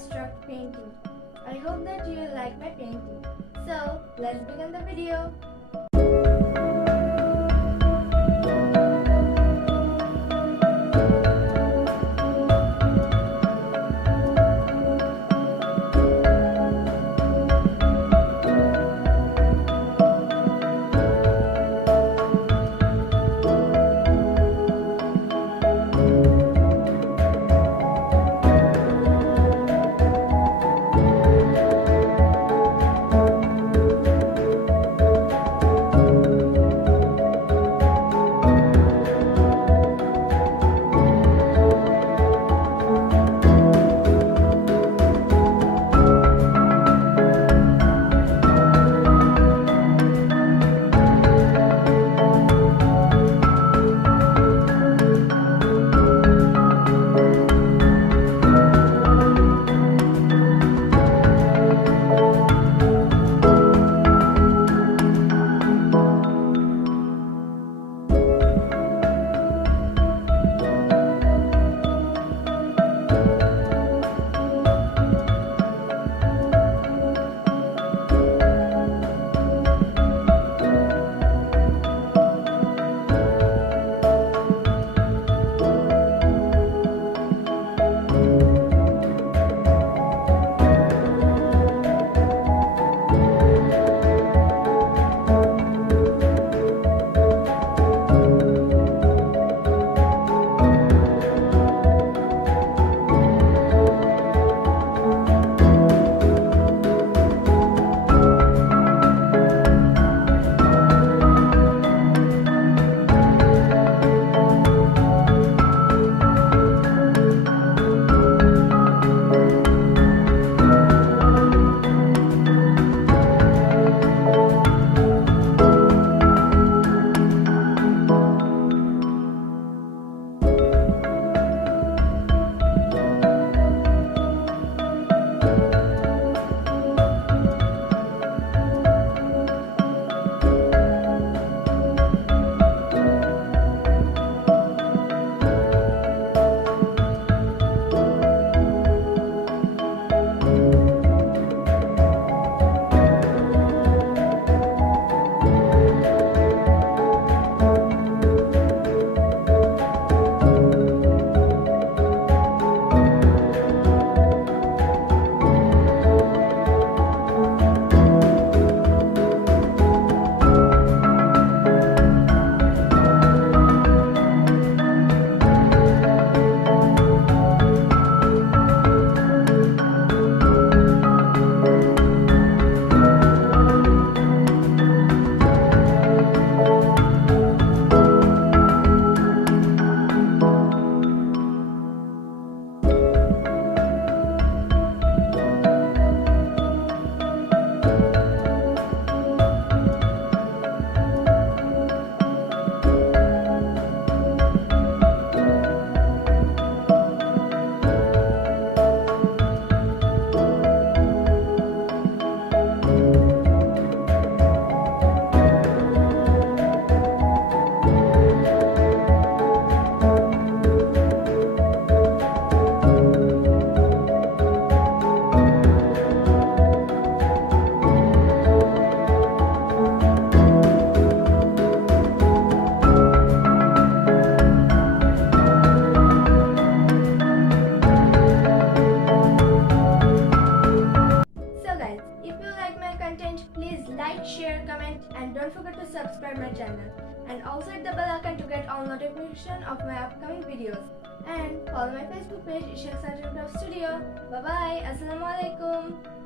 abstract painting. I hope that you will like my painting. So, let's begin the video. Please like, share, comment and don't forget to subscribe my channel. And also hit the bell icon to get all notification of my upcoming videos. And follow my Facebook page Ishraq Studio. Bye bye. Assalamualaikum.